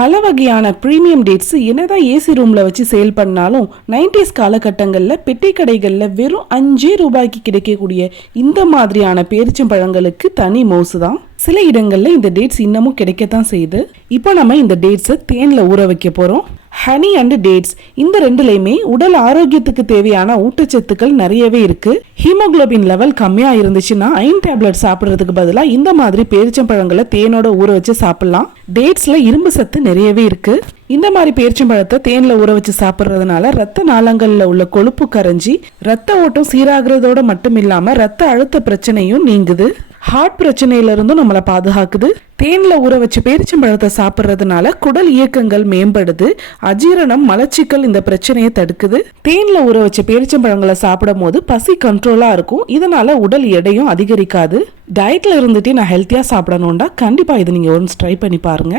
பல வகையான premium dates என்னதான் ஏசி ரூம்ல வச்சு சேல் பண்ணாலும் 90s காலகட்டங்களில் பெட்டி கடைகளில் வெறும் 5 ரூபாய்க்கு கிடைக்கக்கூடிய இந்த மாதிரியான பேரிச்சம்பழங்களுக்கு தனி மோசு தான். சில இடங்கள்ல இந்த டேட்ஸ் இன்னமும் கிடைக்கத்தான் செய்யுது. இப்போ நம்ம இந்த டேட்ஸை தேன்ல ஊற வைக்க போறோம். ஹனி அண்ட் டேட்ஸ் இந்த ரெண்டுலையுமே உடல் ஆரோக்கியத்துக்கு தேவையான ஊட்டச்சத்துக்கள் நிறையவே இருக்கு. ஹீமோகுளோபின் லெவல் கம்மியா இருந்துச்சுன்னா அயன் டேப்லெட் சாப்பிடுறதுக்கு பதிலாக இந்த மாதிரி பேரிச்சம்பழங்களை தேனோட ஊற வச்சு சாப்பிடலாம். டேட்ஸ்ல இரும்பு சத்து நிறையவே இருக்கு. இந்த மாதிரி பேரிச்சம்பழத்தை தேன்ல ஊற வச்சு சாப்பிடுறதுனால ரத்த நாளங்கள்ல உள்ள கொழுப்பு கரைஞ்சி ரத்த ஓட்டம் சீராகிறதோட மட்டும் இல்லாம ரத்த அழுத்த பிரச்சனையும் நீங்குது. ஹார்ட் பிரச்சனையில இருந்தும் நம்மளை பாதுகாக்குது. தேன்ல ஊற வச்சு பேரிச்சம்பழத்தை சாப்பிடுறதுனால குடல் இயக்கங்கள் மேம்படுது. அஜீரணம், மலச்சிக்கல் இந்த பிரச்சனையை தடுக்குது. தேன்ல ஊற வச்ச பேரிச்சம்பழங்களை சாப்பிடும் போது பசி கண்ட்ரோலா இருக்கும். இதனால உடல் எடையும் அதிகரிக்காது. டயட்ல இருந்துட்டு நான் ஹெல்த்தியா சாப்பிடணும்டா கண்டிப்பா இது நீங்க ஒன்ஸ் ட்ரை பண்ணி பாருங்க.